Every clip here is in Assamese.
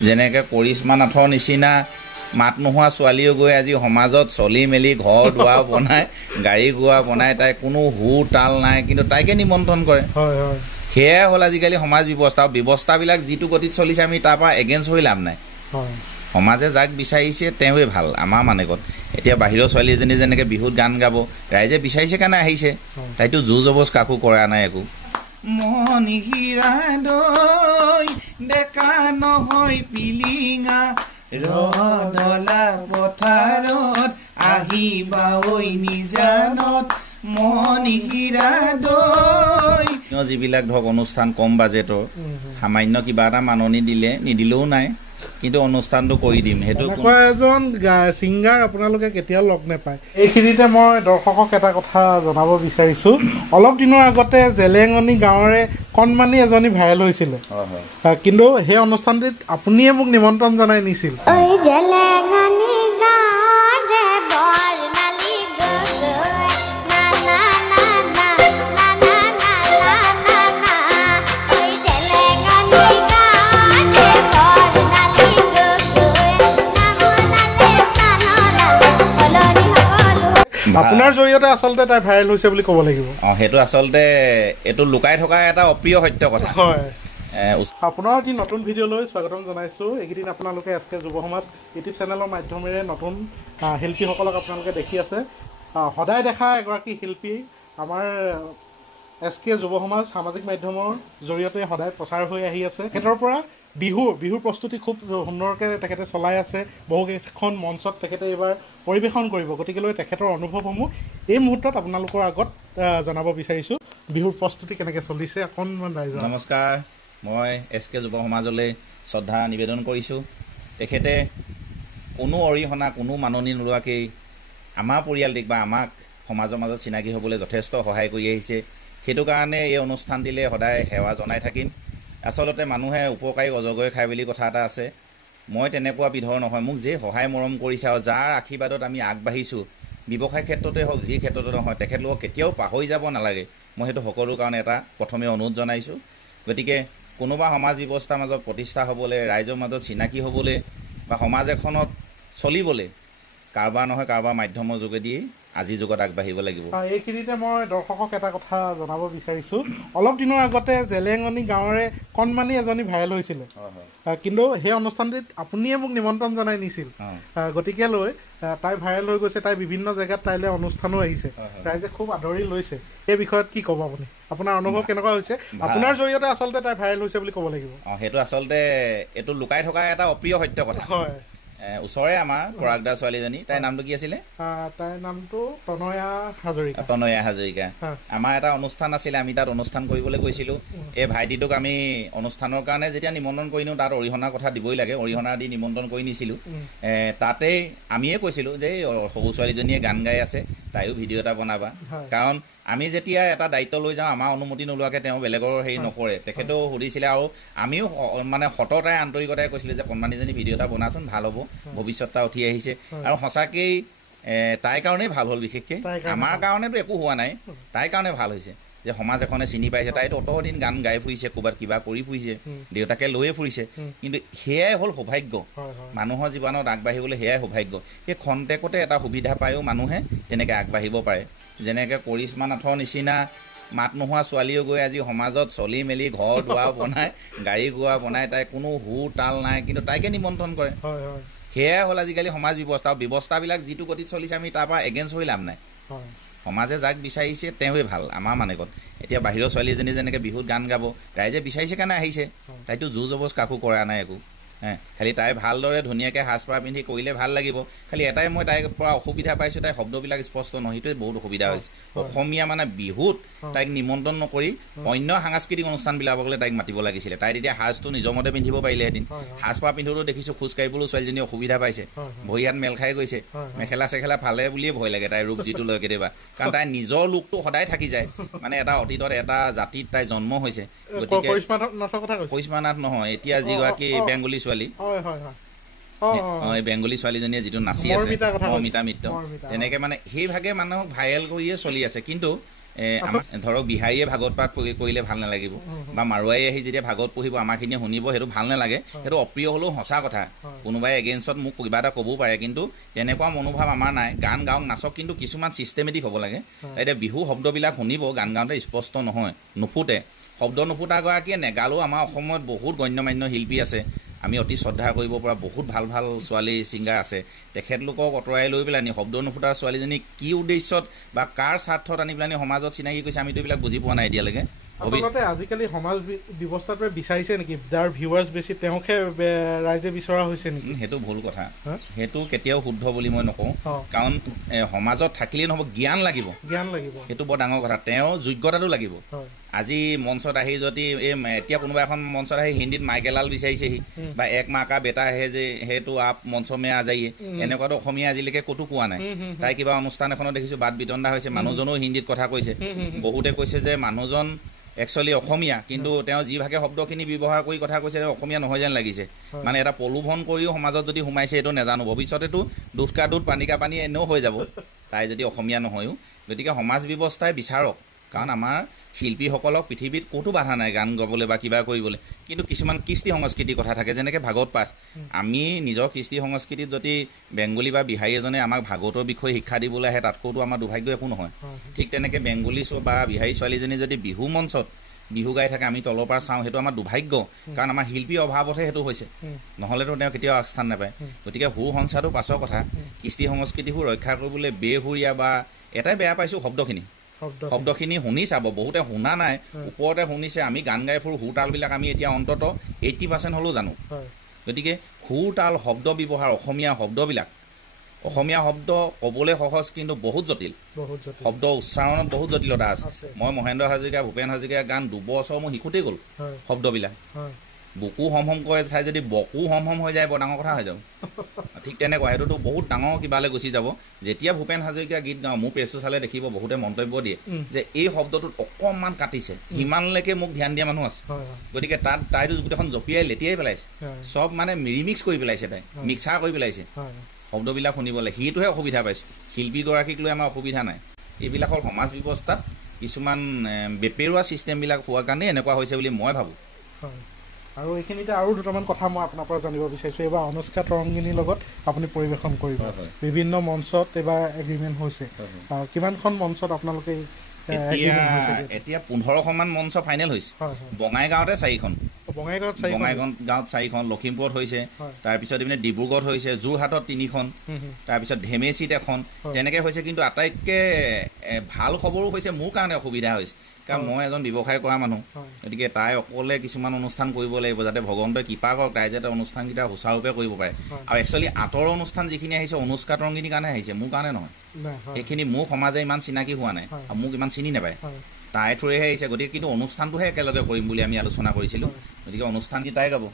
যেনেকৈ কৰিশ্মা নাথৰ নিচিনা মাত নোহোৱা ছোৱালীও গৈ আজি সমাজত চলি মেলি ঘৰ দুৱাৰ বনাই গাড়ী গোৱা বনাই তাই কোনো হু তাল নাই কিন্তু তাইকে নিমন্ত্ৰণ কৰে সেয়াই হ'ল আজিকালি সমাজ ব্যৱস্থা ব্যৱস্থাবিলাক যিটো গতিত চলিছে আমি তাৰ পৰা এগেইনষ্ট হৈ লাভ নাই সমাজে যাক বিচাৰিছে তেওঁৱে ভাল আমাৰ মানেকত এতিয়া বাহিৰৰ ছোৱালী এজনী যেনেকৈ বিহুত গান গাব ৰাইজে বিচাৰিছে কাৰণে আহিছে তাইতো জোৰ জবজ কাকো কৰা নাই একো মনিহিৰা দৈ ডেকা নহয় পিলিঙা ৰদলা পথাৰত আহিবা ঐ নিজানত মনিহিৰা দৈ যিবিলাক ধৰক অনুষ্ঠান কম বাজেটৰ সামান্য কিবা এটা মাননি দিলে নিদিলেও নাই কিন্তু অনুষ্ঠানটো কৰি দিম সেইটো এজন ছিংগাৰ আপোনালোকে কেতিয়াও লগ নাপায় এইখিনিতে মই দৰ্শকক এটা কথা জনাব বিচাৰিছোঁ অলপ দিনৰ আগতে জেলেঙনি গাঁৱৰে কণমানি এজনী ভাইৰেল হৈছিলে কিন্তু সেই অনুষ্ঠানটিত আপুনিয়ে মোক নিমন্ত্ৰণ জনাই নিছিল আপোনাৰ জৰিয়তে আচলতে তাই ভাইৰেল হৈছে বুলি ক'ব লাগিব সেইটো আচলতে এইটো লুকাই থকা এটা অপ্ৰিয় সত্য কথা হয় আপোনাৰ এটি নতুন ভিডিঅ'লৈ স্বাগতম জনাইছোঁ এইকেইদিন আপোনালোকে এছ কে যুৱ সমাজ ইউটিউব চেনেলৰ মাধ্যমেৰে নতুন শিল্পীসকলক আপোনালোকে দেখি আছে সদায় দেখা এগৰাকী শিল্পী আমাৰ এছ কে যুৱ সমাজ সামাজিক মাধ্যমৰ জৰিয়তে সদায় প্ৰচাৰ হৈ আহি আছে তেখেতৰ পৰা বিহুৰ প্ৰস্তুতি খুব সুন্দৰকৈ তেখেতে চলাই আছে বহুকেইখন মঞ্চত তেখেতে এইবাৰ পৰিৱেশন কৰিব গতিকেলৈ তেখেতৰ অনুভৱসমূহ এই মুহূৰ্তত আপোনালোকৰ আগত জনাব বিচাৰিছোঁ বিহুৰ প্ৰস্তুতি কেনেকৈ চলিছে অকণমান ৰাইজৰ নমস্কাৰ মই এছ কে যুৱ সমাজলৈ শ্ৰদ্ধা নিবেদন কৰিছোঁ তেখেতে কোনো অৰিহণা কোনো মাননি নোলোৱাকৈ আমাৰ পৰিয়ালটিক বা আমাক সমাজৰ মাজত চিনাকি হ'বলৈ যথেষ্ট সহায় কৰি আহিছে সেইটো কাৰণে এই অনুষ্ঠানটিলৈ সদায় সেৱা জনাই থাকিম আচলতে মানুহে উপকাৰী অজগৰে খায় বুলি কথা এটা আছে মই তেনেকুৱা বিধৰ নহয় মোক যে সহায় মৰম কৰিছে আৰু যাৰ আশীৰ্বাদত আমি আগবাঢ়িছোঁ ব্যৱসায় ক্ষেত্ৰতে হওক যি ক্ষেত্ৰতে নহয় তেখেতলোকক কেতিয়াও পাহৰি যাব নালাগে মই সেইটো সকলো কাৰণে এটা প্ৰথমে অনুৰোধ জনাইছোঁ গতিকে কোনোবা সমাজ ব্যৱস্থাৰ মাজত প্ৰতিষ্ঠা হ'বলৈ ৰাইজৰ মাজত চিনাকি হ'বলৈ বা সমাজ এখনত চলিবলৈ কাৰোবাৰ নহয় কাৰোবাৰ মাধ্যমৰ যোগেদিয়েই আজিৰ যুগত আগবাঢ়িব লাগিব এইখিনিতে মই দৰ্শকক এটা কথা জনাব বিচাৰিছোঁ অলপ দিনৰ আগতে জেলেঙনি গাঁৱৰে কণমানি এজনী ভাইৰেল হৈছিলে কিন্তু সেই অনুষ্ঠানটিত আপুনিয়ে মোক নিমন্ত্ৰণ জনাই নিছিল গতিকেলৈ তাই ভাইৰেল হৈ গৈছে তাই বিভিন্ন জেগাত তাইলৈ অনুষ্ঠানো আহিছে ৰাইজে খুব আদৰি লৈছে এই বিষয়ত কি ক'ব আপুনি আপোনাৰ অনুভৱ কেনেকুৱা হৈছে আপোনাৰ জৰিয়তে আচলতে তাই ভাইৰেল হৈছে বুলি ক'ব লাগিব সেইটো আচলতে এইটো লুকাই থকা এটা অপ্ৰিয় সত্য কথা হয় ওচৰে আমাৰ পৰাগদা ছোৱালীজনী তাইৰ নামটো কি আছিলে তাইৰ নামটো তনয়া হাজৰিকা আমাৰ এটা অনুষ্ঠান আছিলে আমি তাত অনুষ্ঠান কৰিবলৈ গৈছিলোঁ এই ভাইটিটোক আমি অনুষ্ঠানৰ কাৰণে যেতিয়া নিমন্ত্ৰণ কৰি নিওঁ তাত অৰিহণাৰ কথা দিবই লাগে অৰিহণা দি নিমন্ত্ৰণ কৰি নিছিলোঁ তাতেই আমিয়ে কৈছিলোঁ যে সৰু ছোৱালীজনীয়ে গান গাই আছে তাইও ভিডিঅ' এটা বনাবা কাৰণ আমি যেতিয়া এটা দায়িত্ব লৈ যাওঁ আমাৰ অনুমতি নোলোৱাকৈ তেওঁ বেলেগৰ হেৰি নকৰে তেখেতেও সুধিছিলে আৰু আমিও মানে সততাই আন্তৰিকতাই কৈছিলোঁ যে কণমানিজনী ভিডিঅ' এটা বনাচোন ভাল হ'ব ভৱিষ্যতটা উঠি আহিছে আৰু সঁচাকেই তাইৰ কাৰণেই ভাল হ'ল বিশেষকৈ আমাৰ কাৰণেতো একো হোৱা নাই তাইৰ কাৰণে ভাল হৈছে যে সমাজ এখনে চিনি পাইছে তাইতো অতদিন গান গাই ফুৰিছে ক'ৰবাত কিবা কৰি ফুৰিছে দেউতাকে লৈয়ে ফুৰিছে কিন্তু সেয়াই হ'ল সৌভাগ্য মানুহৰ জীৱনত আগবাঢ়িবলৈ সেয়াই সৌভাগ্য সেই খন্তেকতে এটা সুবিধা পায়ো মানুহে তেনেকৈ আগবাঢ়িব পাৰে যেনেকৈ কৰিশ্মা নাথৰ নিচিনা মাত নোহোৱা ছোৱালীও গৈ আজি সমাজত চলি মেলি ঘৰ দুৱাৰ বনাই গাড়ী গোৱা বনাই তাই কোনো হু তাল নাই কিন্তু তাইকে নিমন্ত্ৰণ কৰে সেয়াই হ'ল আজিকালি সমাজ ব্যৱস্থাবিলাক যিটো গতিত চলিছে আমি তাৰ পৰা এগেইনষ্ট হৈ লাভ নাই সমাজে যাক বিচাৰিছে তেওঁৱে ভাল আমাৰ মানেকত এতিয়া বাহিৰৰ ছোৱালী এজনী যেনেকৈ বিহুত গান গাব ৰাইজে বিচাৰিছে কাৰণে আহিছে তাইতো জোৰ জবজ কাকো কৰা নাই একো খালি তাই ভালদৰে ধুনীয়াকৈ সাজপাৰ পিন্ধি কৰিলে ভাল লাগিব খালি এটাই মই তাইৰ পৰা অসুবিধা পাইছোঁ তাই শব্দবিলাক স্পষ্ট নহয় সেইটোৱে বহুত অসুবিধা হৈছে অসমীয়া মানে বিহুত তাইক নিমন্ত্ৰণ নকৰি অন্য সাংস্কৃতিক অনুষ্ঠানবিলাকলৈ তাইক মাতিব লাগিছিলে তাই তেতিয়া সাজটো নিজৰ মতে পিন্ধিব পাৰিলেহেঁতেন সাজপাৰ পিন্ধোঁতেও দেখিছোঁ খোজকাঢ়িবলৈও ছোৱালীজনী অসুবিধা পাইছে ভৰি হাত মেল খাই গৈছে মেখেলা চেখেলা ফালে বুলিয়ে ভয় লাগে তাইৰ ৰূপ যিটো লয় কেতিয়াবা কাৰণ তাইৰ নিজৰ লুকটো সদায় থাকি যায় মানে এটা অতীতত এটা জাতিত তাই জন্ম হৈছে গতিকে কৰিশ্মা নাথ নহয় এতিয়া যিগৰাকী বেংগলী ছোৱালী বেংগলী ছোৱালীজনীয়ে যিটো নাচি আছে মমিতা মিত্ৰ তেনেকৈ মানে সেইভাগে মানুহক ভাইৰেল কৰিয়ে চলি আছে কিন্তু ধৰক বিহাৰীয়ে ভাগৱত পাঠ কৰিলে ভাল নালাগিব বা মাৰোৱাৰী আহি যেতিয়া ভাগৱত পঢ়িব আমাৰখিনিয়ে শুনিব সেইটো ভাল নালাগে সেইটো অপ্ৰিয় হ'লেও সঁচা কথা কোনোবাই এগেইনষ্টত মোক কিবা এটা ক'বও পাৰে কিন্তু তেনেকুৱা মনোভাৱ আমাৰ নাই গান গাওক নাচক কিন্তু কিছুমান ছিষ্টেমেটিক হ'ব লাগে এতিয়া বিহু শব্দবিলাক শুনিব গান গাওঁতে স্পষ্ট নহয় নুফুটে শব্দ নুফুটাগৰাকীয়ে নেগালেও আমাৰ অসমত বহুত গণ্যমান্য শিল্পী আছে আমি অতি শ্ৰদ্ধা কৰিব পৰা বহুত ভাল ভাল ছোৱালী ছিংগাৰ আছে তেখেতলোকক অঁতৰাই লৈ পেলাই নি শব্দ নুফুটাৰ ছোৱালীজনী কি উদ্দেশ্যত বা কাৰ স্বাৰ্থত আনি পেলাই সমাজত চিনাকি কৰিছে আমিতো এইবিলাক বুজি পোৱা নাই এতিয়ালৈকে আচলতে আজিকালি সমাজ ব্যৱস্থাটোৱে বিচাৰিছে নেকি যাৰ ভিউৱাৰ্ছ বেছি তেওঁকহে ৰাইজে বিচৰা হৈছে নেকি সেইটো ভুল কথা সেইটো কেতিয়াও শুদ্ধ বুলি মই নকওঁ কাৰণ সমাজত থাকিলেই নহ'ব জ্ঞান লাগিব সেইটো বৰ ডাঙৰ কথা তেওঁৰ যোগ্যতাটো লাগিব আজি মঞ্চত আহি যদি এতিয়া কোনোবা এখন মঞ্চত আহি হিন্দীত মাইকেলাল বিচাৰিছেহি বা এক মা কা বেটা আহে যে সেইটো আপ মঞ্চ মে আ যায়ে এনেকুৱাতো অসমীয়া আজিলৈকে ক'তো কোৱা নাই তাই কিবা অনুষ্ঠান এখনত দেখিছোঁ বাট বিতণ্ডা হৈছে মানুহজনো হিন্দীত কথা কৈছে বহুতে কৈছে যে মানুহজন একচুৱেলি অসমীয়া কিন্তু তেওঁ যিভাগে শব্দখিনি ব্যৱহাৰ কৰি কথা কৈছে অসমীয়া নহয় যেন লাগিছে মানে এটা প্ৰলোভন কৰিও সমাজত যদি সোমাইছে এইটো নাজানো ভৱিষ্যতেতো দুধ কা দুধ পানী কা পানী এনেও হৈ যাব তাই যদি অসমীয়া নহয়ও গতিকে সমাজ ব্যৱস্থাই বিচাৰক কাৰণ আমাৰ শিল্পীসকলক পৃথিৱীত ক'তো বাধা নাই গান গাবলৈ বা কিবা কৰিবলৈ কিন্তু কিছুমান কৃষ্টি সংস্কৃতিৰ কথা থাকে যেনেকৈ ভাগৱত পাঠ আমি নিজৰ কৃষ্টি সংস্কৃতিত যদি বেংগলী বা বিহাৰী এজনে আমাক ভাগৱতৰ বিষয়ে শিক্ষা দিবলৈ আহে তাতকৈতো আমাৰ দুৰ্ভাগ্য একো নহয় ঠিক তেনেকৈ বেংগলী বা বিহাৰী ছোৱালীজনী যদি বিহু মঞ্চত বিহু গাই থাকে আমি তলৰ পৰা চাওঁ সেইটো আমাৰ দুৰ্ভাগ্য কাৰণ আমাৰ শিল্পীৰ অভাৱতহে সেইটো হৈছে নহ'লেতো তেওঁ কেতিয়াও আগস্থান নাপায় গতিকে সু সংস্থাটো পাছৰ কথা কৃষ্টি সংস্কৃতিবোৰ ৰক্ষা কৰিবলৈ বেহুৰীয়া বা এটাই বেয়া পাইছোঁ শব্দখিনি শুনি চাব বহুতে শুনা নাই ওপৰতে শুনিছে আমি গান গাই ফুৰো সুৰ তালবিলাক আমি এতিয়া অন্তত 80% হ'লেও জানো গতিকে সুৰ তাল শব্দ ব্যৱহাৰ অসমীয়া শব্দবিলাক অসমীয়া শব্দ ক'বলৈ সহজ কিন্তু বহুত জটিল শব্দ উচ্চাৰণত বহুত জটিলতা আছে মই মহেন্দ্ৰ হাজৰিকা ভূপেন হাজৰিকাৰ গান 2 বছৰ মই শিকোঁতেই গ'ল শব্দবিলাক বুকু হম হম কৰে চাই যদি বকু হম হম হৈ যায় বৰ ডাঙৰ কথা হৈ যাব ঠিক তেনেকুৱা সেইটোতো বহুত ডাঙৰ কিবালৈ গুচি যাব যেতিয়া ভূপেন হাজৰিকা গীত গাওঁ মোৰ পেজটো চালে দেখিব বহুতে মন্তব্য দিয়ে যে এই শব্দটোত অকণমান কাটিছে সিমানলৈকে মোক ধ্যান দিয়া মানুহ আছে গতিকে তাত তাইতো গোটেইখন জঁপিয়াই লেটিয়াই পেলাইছে চব মানে ৰিমিক্স কৰি পেলাইছে তাই মিক্সাৰ কৰি পেলাইছে শব্দবিলাক শুনিবলৈ সেইটোহে অসুবিধা পাইছোঁ শিল্পীগৰাকীক লৈ আমাৰ অসুবিধা নাই এইবিলাকৰ সমাজ ব্যৱস্থাত কিছুমান বেপেৰুৱা ছিষ্টেমবিলাক হোৱাৰ কাৰণে এনেকুৱা হৈছে বুলি মই ভাবোঁ আৰু এইখিনিতে আৰু দুটামান কথা মই আপোনাৰ পৰা জানিব বিচাৰিছোঁ এইবাৰ অনুষ্কা তৰংগিনীৰ লগত আপুনি পৰিৱেশন কৰিব বিভিন্ন মঞ্চত এইবাৰ এগ্ৰিমেণ্ট হৈছে কিমানখন মঞ্চত আপোনালোকে এতিয়া 15খন মঞ্চ ফাইনেল হৈছে বঙাইগাঁৱতে 4খন বঙাইগাঁৱত 4খন লখিমপুৰত হৈছে তাৰপিছত ইপিনে ডিব্ৰুগড়ত হৈছে যোৰহাটত 3খন তাৰপিছত ধেমেচিত এখন তেনেকৈ হৈছে কিন্তু আটাইতকৈ ভাল খবৰো হৈছে মোৰ কাৰণে অসুবিধা হৈছে কাৰণ মই এজন ব্যৱসায় কৰা মানুহ গতিকে তাই অকলে কিছুমান অনুষ্ঠান কৰিব লাগিব যাতে ভগৱন্তই কৃপা কৰক তাই যাতে অনুষ্ঠানকেইটা সুচাৰুৰূপে কৰিব পাৰে আৰু একচুৱেলি আঁতৰৰ অনুষ্ঠান যিখিনি আহিছে অনুষ্কা তৰংগিনীৰ কাৰণে আহিছে মোৰ কাৰণে নহয় সেইখিনি মোৰ সমাজে ইমান চিনাকি হোৱা নাই আৰু মোক ইমান চিনি নাপায় তাই থ্ৰুৱেহে আহিছে গতিকে কিন্তু অনুষ্ঠানটোহে একেলগে কৰিম বুলি আমি আলোচনা কৰিছিলোঁ গতিকে অনুষ্ঠানকেইটাই গাব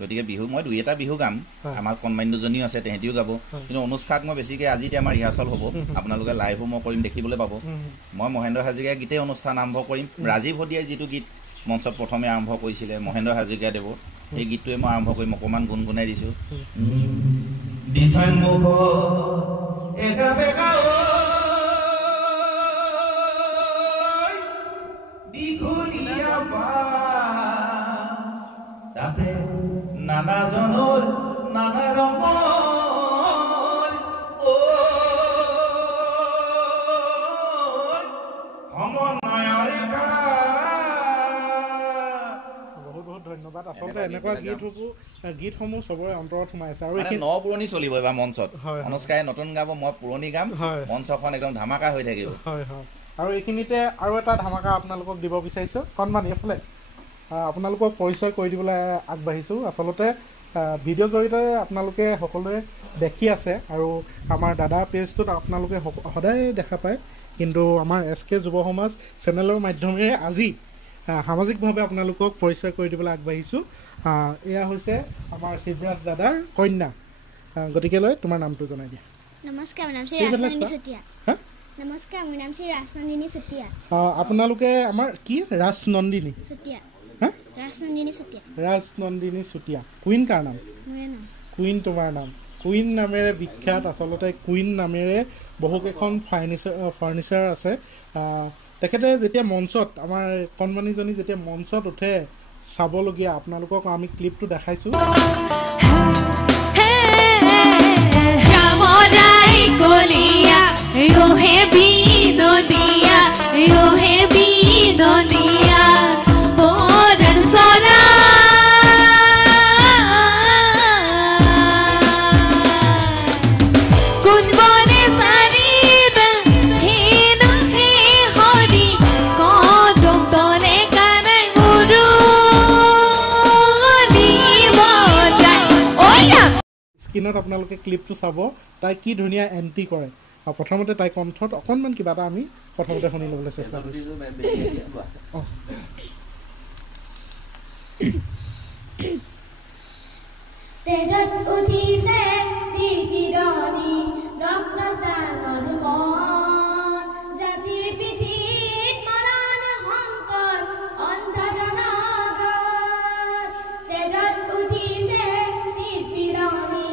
গতিকে বিহু মই 2 এটা বিহু গাম আমাৰ কণমানি দুজনীও আছে তেহেঁতিও গাব কিন্তু অনুষ্কাক মই বেছিকৈ আজি আমাৰ ৰিহাৰ্চল হ'ব আপোনালোকে লাইভো মই কৰিম দেখিবলৈ পাব মই মহেন্দ্ৰ হাজৰিকাৰ গীতেই অনুষ্ঠান আৰম্ভ কৰিম ৰাজীৱ হদিয়াই যিটো গীত মঞ্চত প্ৰথমে আৰম্ভ কৰিছিলে মহেন্দ্ৰ হাজৰিকাদেৱৰ সেই গীতটোৱে মই আৰম্ভ কৰিম অকণমান গুণগুণাই দিছোঁ তাতে নানাজনৰ নানা ৰঙৰ সমন্বয়ৰে বহুত বহুত ধন্যবাদ আচলতে এনেকুৱা গীতসমূহ চবৰে অন্তৰত সোমাই আছে আৰু ন পুৰণি চলিব এইবাৰ মঞ্চত অনুষ্কাই নতুন গাব মই পুৰণি গাম মঞ্চখন একদম ধামাকা হৈ থাকিব আৰু এইখিনিতে আৰু এটা ধামাকা আপোনালোকক দিব বিচাৰিছোঁ কণমান এইফালে আপোনালোকক পৰিচয় কৰি দিবলৈ আগবাঢ়িছোঁ আচলতে ভিডিঅ' জৰিয়তে আপোনালোকে সকলোৱে দেখি আছে আৰু আমাৰ দাদা পেজটোত আপোনালোকে সদায় দেখা পায় কিন্তু আমাৰ SK যুৱ সমাজ চেনেলৰ মাধ্যমেৰে আজি সামাজিকভাৱে আপোনালোকক পৰিচয় কৰি দিবলৈ আগবাঢ়িছোঁ এয়া হৈছে আমাৰ শিৱৰাজ দাদাৰ কন্যা গতিকে লৈ তোমাৰ নামটো জনাই দিয়া নমস্কাৰ মোৰ নাম শ্ৰী ৰাজনন্দিনী চুতীয়া নমস্কাৰ মোৰ নাম শ্ৰী ৰাজনন্দিনী চুতীয়া আপোনালোকে আমাৰ কি ৰাজনন্দিনী চুতীয়া ৰাজনন্দিনী চুতীয়া কুইন কাৰ নাম কুইন তোমাৰ নাম কুইন নামেৰে বিখ্যাত আচলতে কুইন নামেৰে বহুকেইখন ফাৰ্নিচাৰ আছে তেখেতে যেতিয়া মঞ্চত আমাৰ কণমানিজনী যেতিয়া মঞ্চত উঠে চাবলগীয়া আপোনালোকক আমি ক্লিপটো দেখাইছোঁ স্ক্ৰীনত আপোনালোকে ক্লিপটো চাব তাই কি ধুনীয়া এণ্ট্ৰি কৰে আৰু প্ৰথমতে তাই কণ্ঠত অকণমান কিবা এটা আমি প্ৰথমতে শুনি ল'বলৈ চেষ্টা কৰিছোঁ তেজত উঠিছে বিকিৰণী ৰক্তস্নানত মন জাতিৰ পিঠিত মৰণ সংকট অন্ধ জনগণ তেজত উঠিছে বিকিৰণী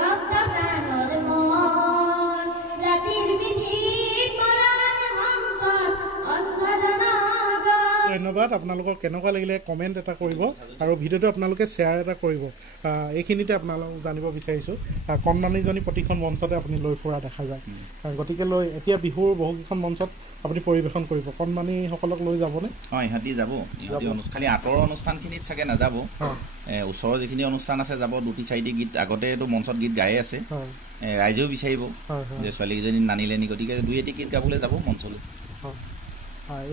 ৰক্তস্নানত মন জাতিৰ পিঠিত মৰণ সংকট অন্ধ জনগণ ধন্যবাদ আপোনালোকৰ কেনেকুৱা লাগিলে কমেণ্ট এটা কৰিব আৰু ভিডিঅ'টো আপোনালোকে শ্বেয়াৰ এটা কৰিব এইখিনিতে আপোনালোক জানিব বিচাৰিছোঁ কণমানিজনী প্ৰতিখন মঞ্চতে আপুনি লৈ ফুৰা দেখা যায় গতিকে লৈ এতিয়া বিহুৰ বহুকেইখন মঞ্চত আপুনি পৰিৱেশন কৰিব কণমানিসকলক লৈ যাবনে ইহঁতি যাব ইহঁতি খালি আঁতৰৰ অনুষ্ঠানখিনিত চাগে নাযাব ওচৰৰ যিখিনি অনুষ্ঠান আছে যাব 2-4টি গীত আগতেতো মঞ্চত গীত গায়ে আছে ৰাইজেও বিচাৰিব যে ছোৱালীকেইজনী নানিলে নি গতিকে 2-এটি গীত গাবলৈ যাব মঞ্চলৈ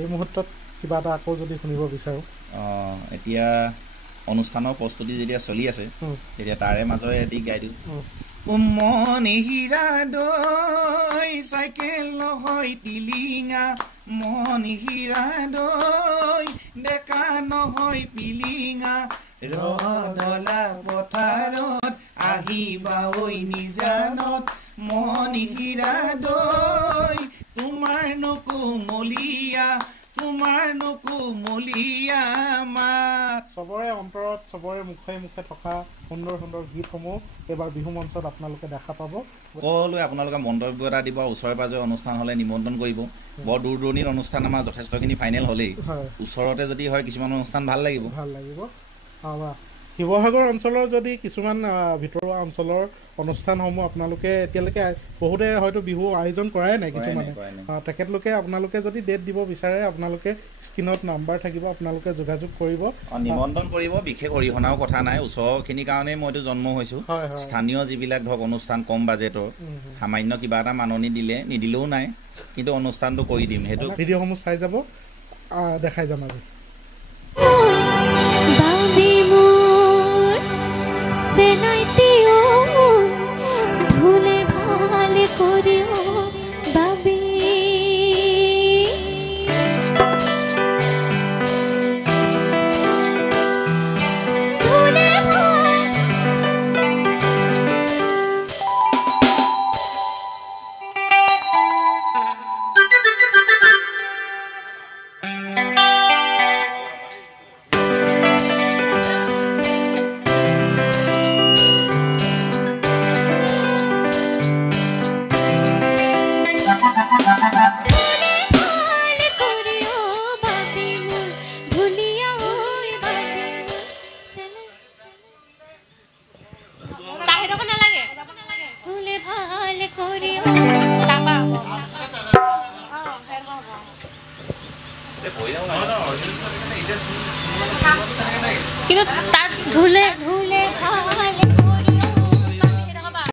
এই মুহূৰ্তত কিবা এটা আকৌ যদি শুনিব বিচাৰোঁ এতিয়া অনুষ্ঠানৰ প্ৰস্তুতি যেতিয়া চলি আছে তেতিয়া তাৰে মাজৰে এটি গাই দিওঁ উমনি হীৰা দৈ চাইকেল নহয় টিলিঙা মনি হীৰা দৈ ডেকা নহয় পিলিঙা ৰদলা পথাৰত আহিবা ঐ নিজানত মনি হীৰা দৈ তোমাৰ নকুমলীয়া চবৰে অন্তৰত চবৰে মুখে মুখে থকা সুন্দৰ সুন্দৰ গীতসমূহ এইবাৰ বিহু মঞ্চত আপোনালোকে দেখা পাব সকলোৱে আপোনালোকে মন্তব্য এটা দিব ওচৰে পাজৰে অনুষ্ঠান হ'লে নিমন্ত্ৰণ কৰিব বৰ দূৰ দূৰণিৰ অনুষ্ঠান আমাৰ যথেষ্টখিনি ফাইনেল হ'লেই ওচৰতে যদি হয় কিছুমান অনুষ্ঠান ভাল লাগিব শিৱসাগৰ অঞ্চলৰ যদি কিছুমান ভিতৰুৱা অঞ্চলৰ অনুষ্ঠানসমূহ আপোনালোকে এতিয়ালৈকে বহুতে হয়তো বিহু আয়োজন কৰাই নাই কিছুমানে তেখেতলোকে আপোনালোকে যদি ডেট দিব বিচাৰে আপোনালোকে স্ক্ৰীনত নাম্বাৰ থাকিব আপোনালোকে যোগাযোগ কৰিব নিমন্ত্ৰণ কৰিব বিশেষ অৰিহণাও কথা নাই ওচৰখিনিৰ কাৰণেই মইতো জন্ম হৈছোঁ স্থানীয় যিবিলাক ধৰক অনুষ্ঠান কম বাজেটৰ সামান্য কিবা এটা মাননি দিলে নিদিলেও নাই কিন্তু অনুষ্ঠানটো কৰি দিম সেইটো ভিডিঅ'সমূহ চাই যাব দেখাই যাম আজি সেনাইতিও ধুলে ভালে করিও বাবি ধুলে কিন্তু তাত ধুলে ধুলে